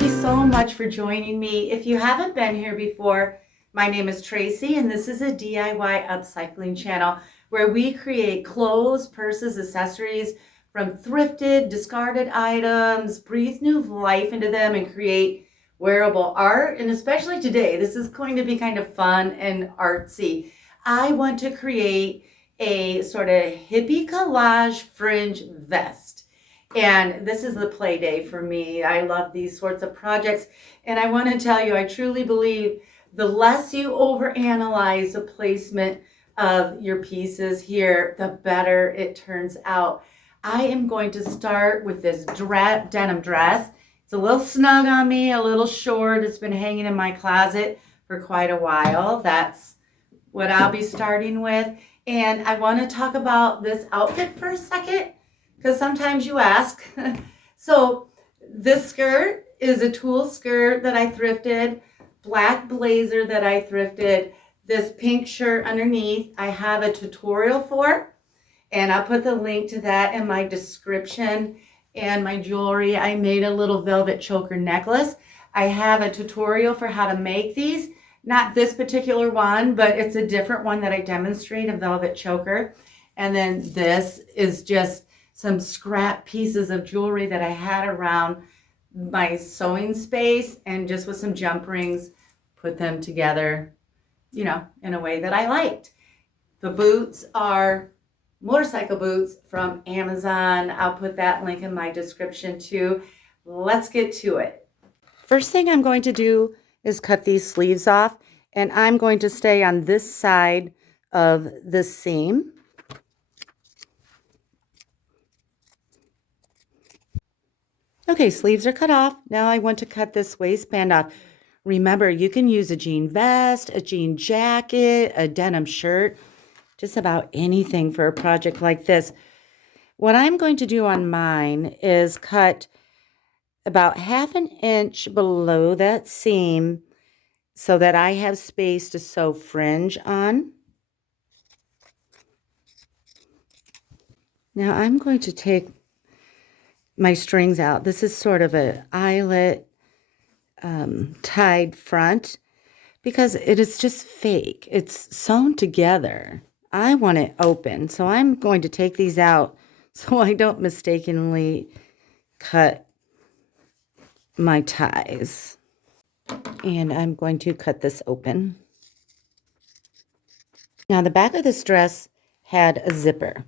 Thank you so much for joining me. If you haven't been here before, my name is Tracy, and this is a DIY upcycling channel where we create clothes, purses, accessories from thrifted, discarded items, breathe new life into them, and create wearable art. And especially today, this is going to be kind of fun and artsy. I want to create a sort of hippie collage fringe vest. And this is the play day for me. I love these sorts of projects. And I want to tell you, I truly believe the less you overanalyze the placement of your pieces here, the better it turns out. I am going to start with this denim dress. It's a little snug on me, a little short. It's been hanging in my closet for quite a while. That's what I'll be starting with. And I want to talk about this outfit for a second, because sometimes you ask. So this skirt is a tulle skirt that I thrifted, black blazer that I thrifted, this pink shirt underneath I have a tutorial for, and I'll put the link to that in my description. And my jewelry, I made a little velvet choker necklace. I have a tutorial for how to make these. Not this particular one, but it's a different one that I demonstrate, a velvet choker. And then this is just some scrap pieces of jewelry that I had around my sewing space, and just with some jump rings, put them together, you know, in a way that I liked. The boots are motorcycle boots from Amazon. I'll put that link in my description too. Let's get to it. First thing I'm going to do is cut these sleeves off, and I'm going to stay on this side of the seam. Okay, sleeves are cut off. Now I want to cut this waistband off. Remember, you can use a jean vest, a jean jacket, a denim shirt, just about anything for a project like this. What I'm going to do on mine is cut about 1/2 inch below that seam so that I have space to sew fringe on. Now I'm going to take my strings out. This is sort of an eyelet tied front because it is just fake. It's sewn together. I want it open, so I'm going to take these out so I don't mistakenly cut my ties. And I'm going to cut this open. Now the back of this dress had a zipper,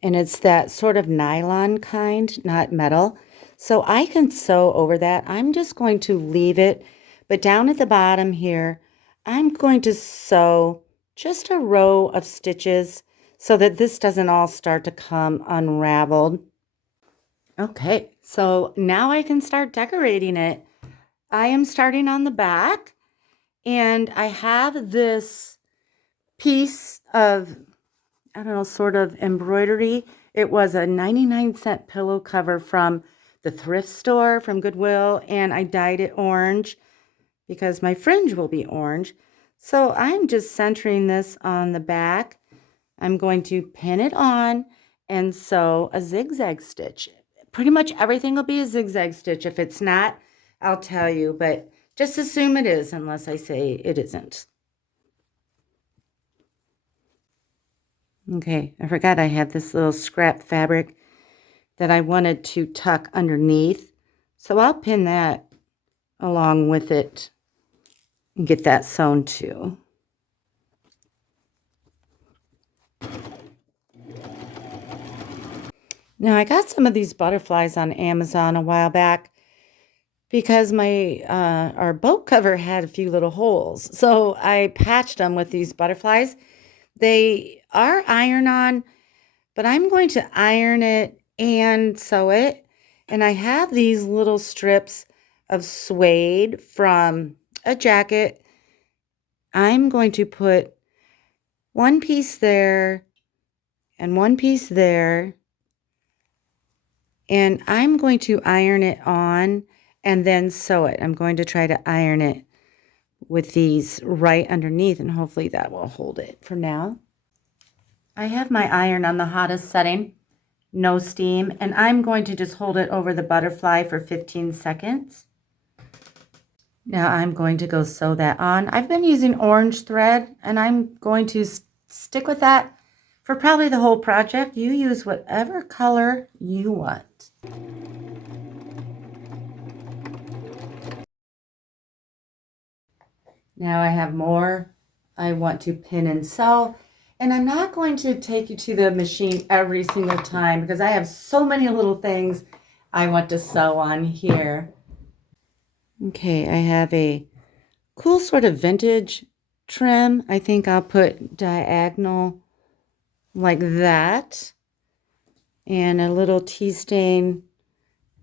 and it's that sort of nylon kind, not metal. So I can sew over that. I'm just going to leave it, but down at the bottom here, I'm going to sew just a row of stitches so that this doesn't all start to come unraveled. Okay, so now I can start decorating it. I am starting on the back, and I have this piece of, I don't know, sort of embroidery. It was a 99-cent pillow cover from the thrift store from Goodwill, and I dyed it orange because my fringe will be orange. So I'm just centering this on the back. I'm going to pin it on and sew a zigzag stitch. Pretty much everything will be a zigzag stitch. If it's not, I'll tell you, but just assume it is unless I say it isn't. Okay, I forgot I had this little scrap fabric that I wanted to tuck underneath. So I'll pin that along with it and get that sewn too. Now I got some of these butterflies on Amazon a while back because my our boat cover had a few little holes. So I patched them with these butterflies. They are iron-on, but I'm going to iron it and sew it. And I have these little strips of suede from a jacket. I'm going to put one piece there and one piece there. And I'm going to iron it on and then sew it. I'm going to try to iron it with these right underneath, and hopefully that will hold it for now. I have my iron on the hottest setting, no steam, and I'm going to just hold it over the butterfly for 15 seconds. Now I'm going to go sew that on. I've been using orange thread, and I'm going to stick with that for probably the whole project. You use whatever color you want. Now I have more I want to pin and sew, and I'm not going to take you to the machine every single time because I have so many little things I want to sew on here. Okay, I have a cool sort of vintage trim. I think I'll put diagonal like that, and a little tea stain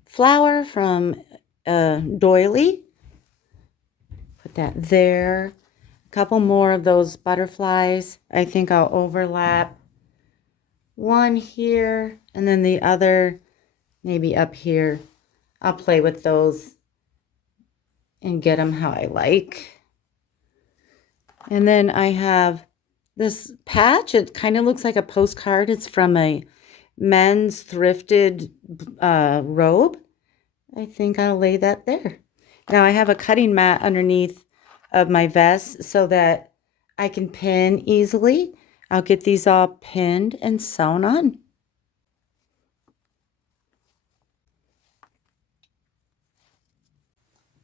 flower from doily. Put that there. A couple more of those butterflies. I think I'll overlap one here and then the other maybe up here. I'll play with those and get them how I like. And then I have this patch. It kind of looks like a postcard. It's from a men's thrifted robe. I think I'll lay that there. Now I have a cutting mat underneath of my vest so that I can pin easily. I'll get these all pinned and sewn on.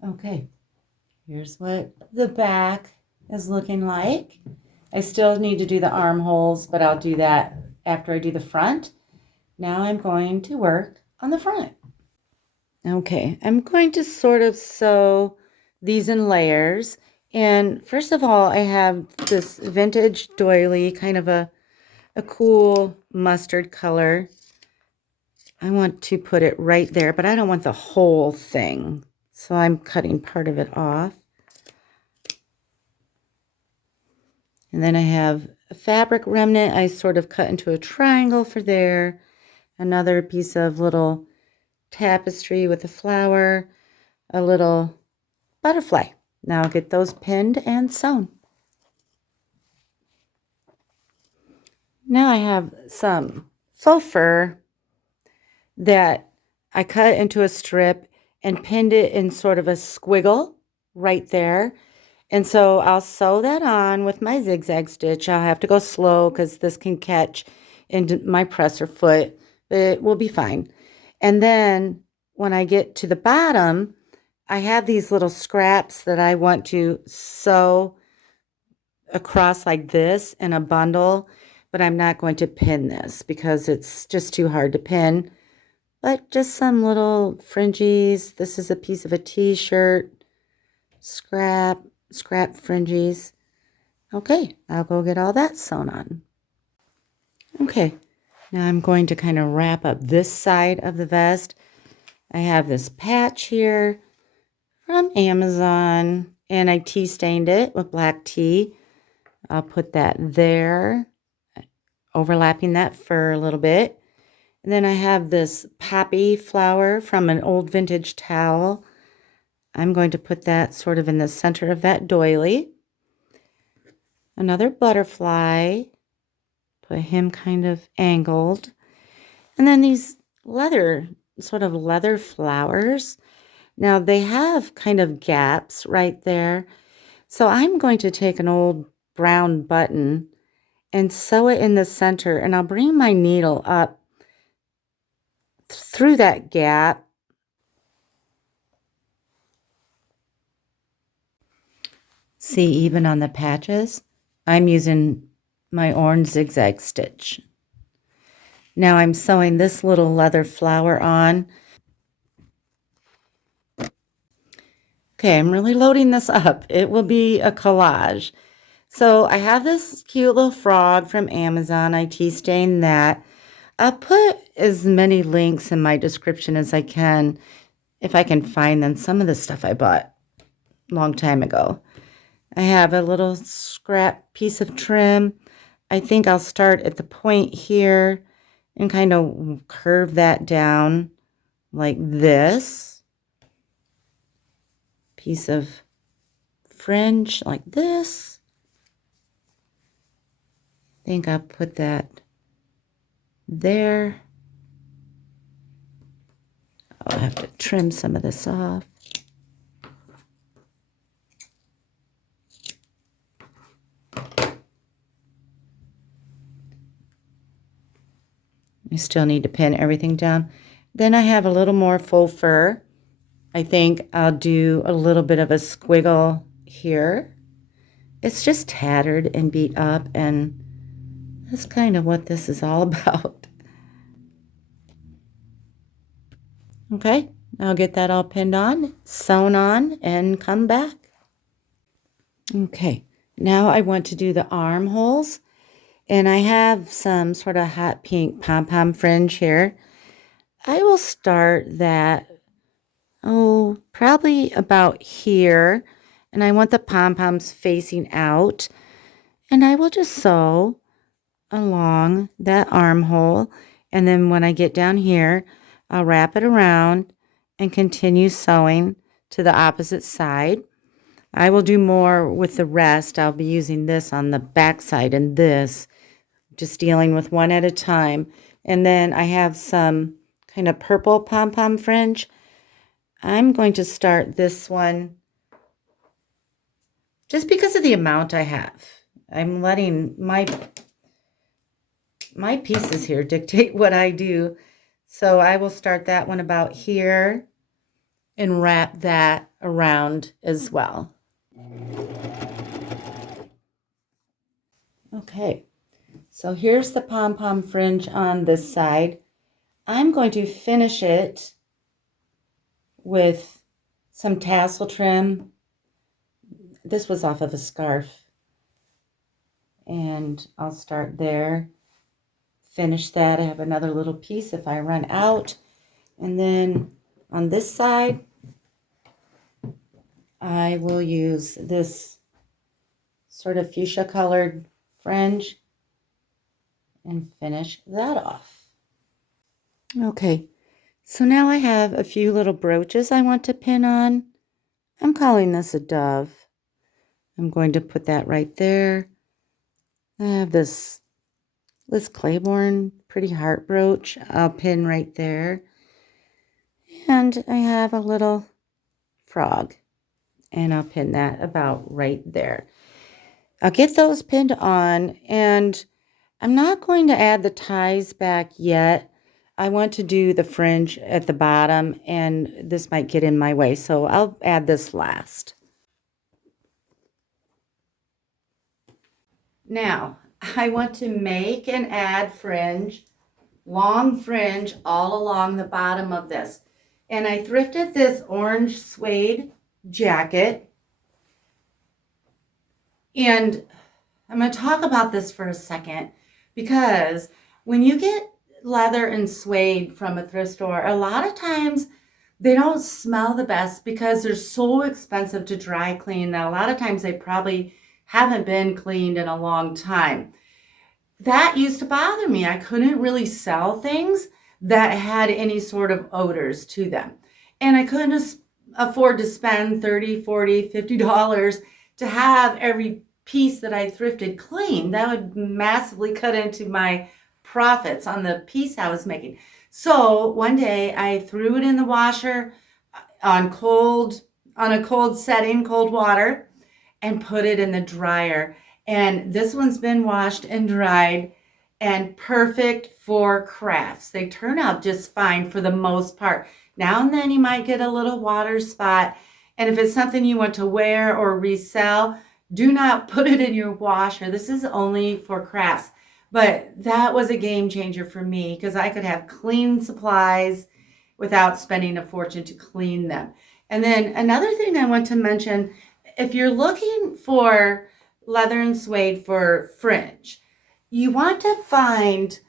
Okay, here's what the back is looking like. I still need to do the armholes, but I'll do that after I do the front. Now I'm going to work on the front. Okay, I'm going to sort of sew these in layers. And first of all, I have this vintage doily, kind of a cool mustard color. I want to put it right there, but I don't want the whole thing. So I'm cutting part of it off. And then I have a fabric remnant. I sort of cut into a triangle for there. Another piece of little tapestry with a flower, a little butterfly. Now I'll get those pinned and sewn. Now I have some faux fur that I cut into a strip and pinned it in sort of a squiggle right there. And so I'll sew that on with my zigzag stitch. I'll have to go slow because this can catch into my presser foot, but it will be fine. And then when I get to the bottom, I have these little scraps that I want to sew across like this in a bundle, but I'm not going to pin this because it's just too hard to pin. But just some little fringes. This is a piece of a t-shirt, scrap fringes. Okay, I'll go get all that sewn on. Okay, now I'm going to kind of wrap up this side of the vest. I have this patch here from Amazon, and I tea stained it with black tea. I'll put that there, overlapping that fur a little bit. And then I have this poppy flower from an old vintage towel. I'm going to put that sort of in the center of that doily. Another butterfly. Put him kind of angled. And then these sort of leather flowers. Now they have kind of gaps right there. So I'm going to take an old brown button and sew it in the center, and I'll bring my needle up through that gap. See, even on the patches, I'm using my orange zigzag stitch. Now I'm sewing this little leather flower on. Okay, I'm really loading this up. It will be a collage. So I have this cute little frog from Amazon. I tea stained that. I'll put as many links in my description as I can, if I can find them. Some of the stuff I bought a long time ago. I have a little scrap piece of trim. I think I'll start at the point here and kind of curve that down like this. Piece of fringe like this. I think I'll put that there. I'll have to trim some of this off. You still need to pin everything down. Then I have a little more faux fur. I think I'll do a little bit of a squiggle here. It's just tattered and beat up, and that's kind of what this is all about. Okay, I'll get that all pinned on, sewn on, and come back. Okay, now I want to do the armholes, and I have some sort of hot pink pom-pom fringe here. I will start that, probably about here, and I want the pom-poms facing out, and I will just sew along that armhole, and then when I get down here, I'll wrap it around and continue sewing to the opposite side. I will do more with the rest. I'll be using this on the back side and this, just dealing with one at a time. And then I have some kind of purple pom-pom fringe. I'm going to start this one just because of the amount I have. I'm letting my pieces here dictate what I do. So I will start that one about here and wrap that around as well. Okay, so here's the pom-pom fringe on this side. I'm going to finish it with some tassel trim. This was off of a scarf. And I'll start there. Finish that. I have another little piece if I run out. And then on this side, I will use this sort of fuchsia colored fringe and finish that off. Okay, so now I have a few little brooches I want to pin on. I'm calling this a dove. I'm going to put that right there. I have this Liz Claiborne Pretty Heart brooch. I'll pin right there. And I have a little frog, and I'll pin that about right there. I'll get those pinned on, and I'm not going to add the ties back yet. I want to do the fringe at the bottom, and this might get in my way, so I'll add this last. Now, I want to make and add fringe, long fringe all along the bottom of this. And I thrifted this orange suede jacket. And I'm going to talk about this for a second, because when you get leather and suede from a thrift store, a lot of times they don't smell the best because they're so expensive to dry clean that a lot of times they probably haven't been cleaned in a long time. That used to bother me. I couldn't really sell things that had any sort of odors to them. And I couldn't afford to spend $30, $40, $50 to have every piece that I thrifted clean. That would massively cut into my profits on the piece I was making. So one day I threw it in the washer on a cold setting, cold water, and put it in the dryer. And this one's been washed and dried and perfect for crafts. They turn out just fine for the most part. Now and then you might get a little water spot. And if it's something you want to wear or resell, do not put it in your washer. This is only for crafts. But that was a game changer for me, because I could have clean supplies without spending a fortune to clean them. And then another thing I want to mention, if you're looking for leather and suede for fringe, you want to find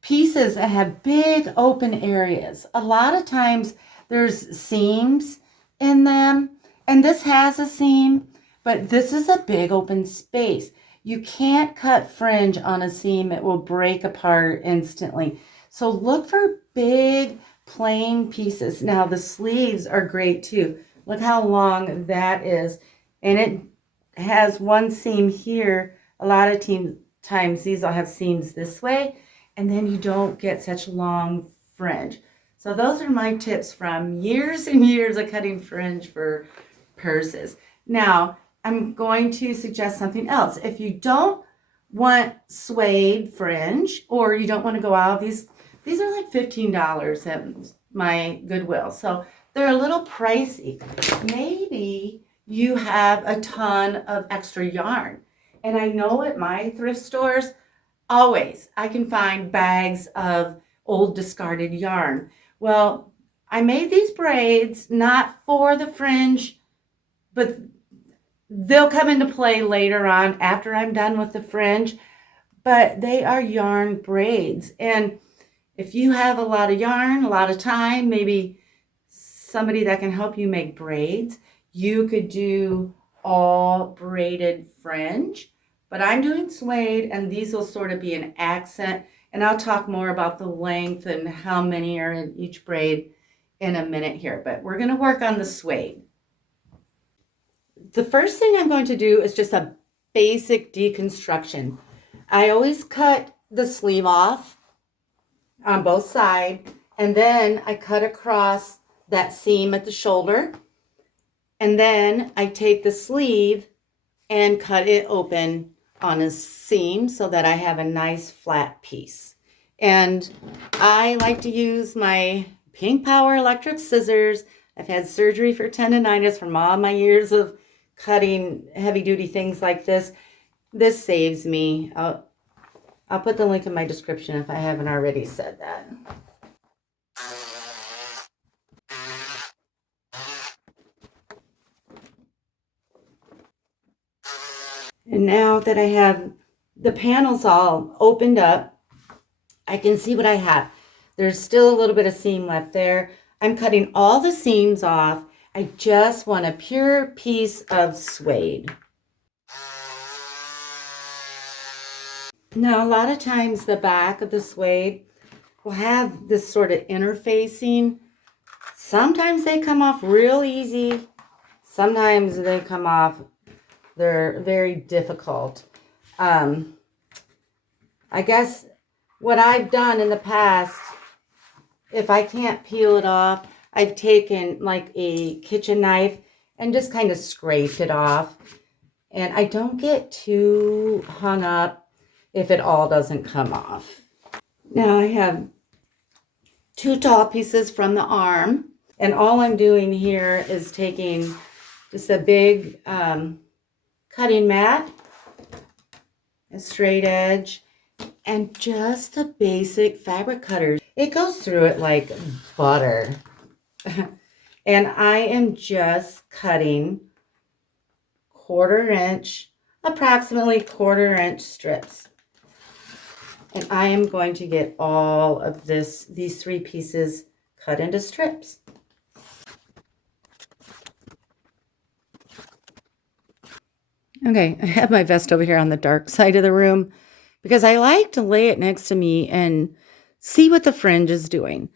pieces that have big open areas. A lot of times there's seams in them, and this has a seam, but this is a big open space. You can't cut fringe on a seam. It will break apart instantly. So look for big plain pieces. Now the sleeves are great too. Look how long that is. And it has one seam here. A lot of times these will have seams this way, and then you don't get such long fringe. So those are my tips from years and years of cutting fringe for purses. Now, I'm going to suggest something else. If you don't want suede fringe, or you don't want to go out of these These are like $15 at my Goodwill. So they're a little pricey. Maybe you have a ton of extra yarn. And I know at my thrift stores, always I can find bags of old discarded yarn. Well, I made these braids not for the fringe, but they'll come into play later on after I'm done with the fringe. But they are yarn braids. And if you have a lot of yarn, a lot of time, maybe somebody that can help you make braids, you could do all braided fringe. But I'm doing suede, and these will sort of be an accent. And I'll talk more about the length and how many are in each braid in a minute here. But we're going to work on the suede. The first thing I'm going to do is just a basic deconstruction. I always cut the sleeve off on both sides, and then I cut across that seam at the shoulder, and then I take the sleeve and cut it open on a seam so that I have a nice flat piece. And I like to use my Pink Power electric scissors. I've had surgery for tendonitis from all my years of cutting heavy duty things like this. This saves me. I'll put the link in my description if I haven't already said that. And now that I have the panels all opened up, I can see what I have. There's still a little bit of seam left there. I'm cutting all the seams off. I just want a pure piece of suede. Now, a lot of times the back of the suede will have this sort of interfacing. Sometimes they come off real easy. Sometimes they come off, they're very difficult. I guess what I've done in the past, if I can't peel it off, I've taken like a kitchen knife and just kind of scraped it off. And I don't get too hung up if it all doesn't come off. Now I have two tall pieces from the arm, and all I'm doing here is taking just a big cutting mat, a straight edge, and just a basic fabric cutter. It goes through it like butter. And I am just cutting approximately quarter inch strips. And I am going to get all of these three pieces cut into strips. Okay, I have my vest over here on the dark side of the room because I like to lay it next to me and see what the fringe is doing.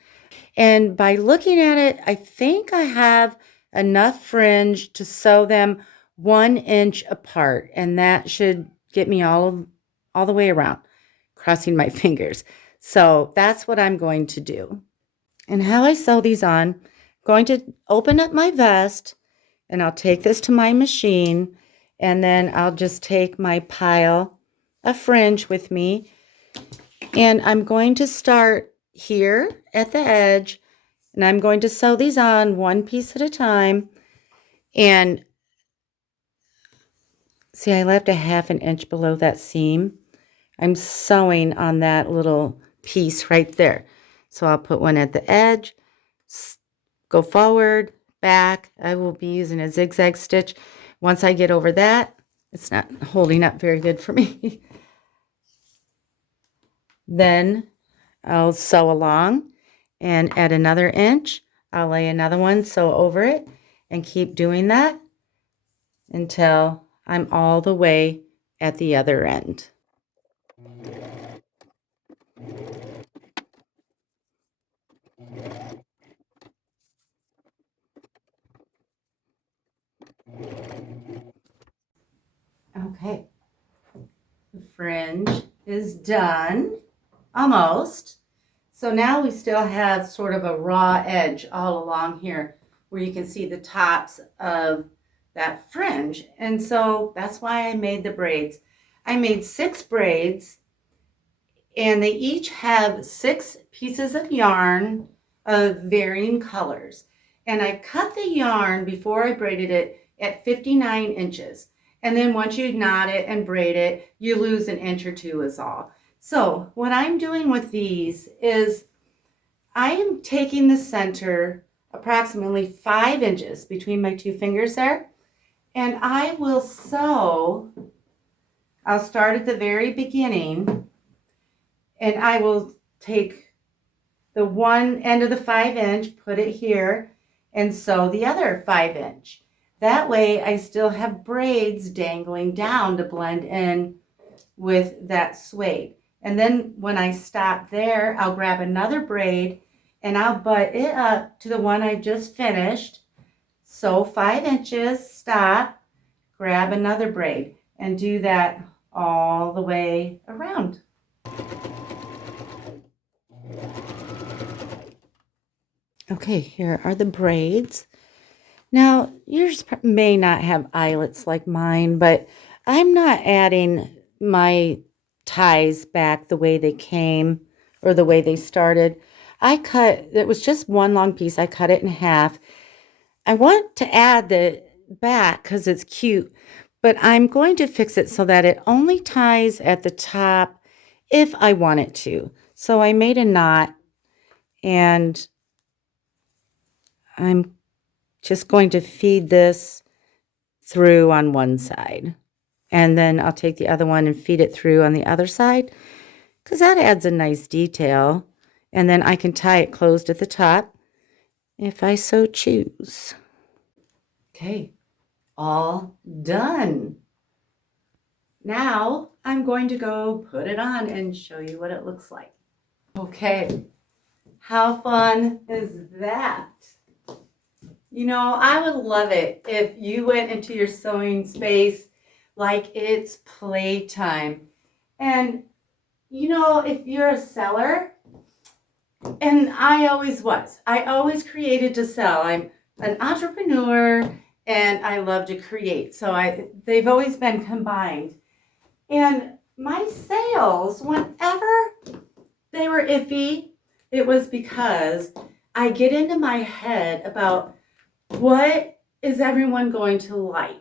And by looking at it, I think I have enough fringe to sew them 1 inch apart. And that should get me all the way around, crossing my fingers. So that's what I'm going to do. And how I sew these on, I'm going to open up my vest, and I'll take this to my machine, and then I'll just take my pile of fringe with me, and I'm going to start here at the edge, and I'm going to sew these on one piece at a time. And see, I left a 1/2 inch below that seam. I'm sewing on that little piece right there. So I'll put one at the edge, go forward, back. I will be using a zigzag stitch. Once I get over that, it's not holding up very good for me. Then I'll sew along, and at another inch, I'll lay another one, sew over it, and keep doing that until I'm all the way at the other end. Okay, the fringe is done, almost. So now we still have sort of a raw edge all along here where you can see the tops of that fringe. And so that's why I made the braids. I made 6 braids, And they each have 6 pieces of yarn of varying colors. And I cut the yarn before I braided it at 59 inches. And then once you knot it and braid it, you lose an inch or two is all. So what I'm doing with these is I am taking the center approximately 5 inches between my 2 fingers there. And I will sew, I'll start at the very beginning, and I will take the one end of the 5-inch, put it here, and sew the other 5-inch. That way I still have braids dangling down to blend in with that suede. And then when I stop there, I'll grab another braid and I'll butt it up to the one I just finished. Sew 5 inches, stop, grab another braid, and do that all the way around. Okay, here are the braids. Now, yours may not have eyelets like mine, but I'm not adding my ties back the way they came or the way they started. It was just one long piece. I cut it in half. I want to add the back because it's cute, but I'm going to fix it so that it only ties at the top if I want it to. So I made a knot, and I'm just going to feed this through on one side, and then I'll take the other one and feed it through on the other side because that adds a nice detail, and then I can tie it closed at the top if I so choose. Okay, all done. Now I'm going to go put it on and show you what it looks like. Okay, how fun is that? You know, I would love it if you went into your sewing space like it's playtime. And, you know, if you're a seller, and I always was, I always created to sell. I'm an entrepreneur and I love to create. So they've always been combined. And my sales, whenever they were iffy, it was because I get into my head about what is everyone going to like?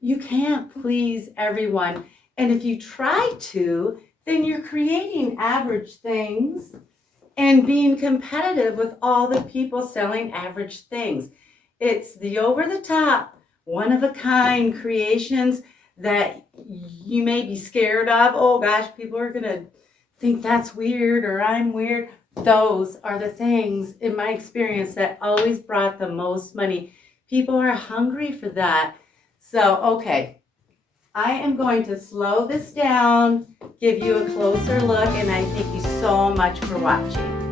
You can't please everyone. And if you try to, then you're creating average things and being competitive with all the people selling average things. It's the over-the-top, one-of-a-kind creations that you may be scared of. Oh gosh, people are going to think that's weird or I'm weird. Those are the things, in my experience, that always brought the most money. People are hungry for that. So, okay, I am going to slow this down, give you a closer look, and I thank you so much for watching.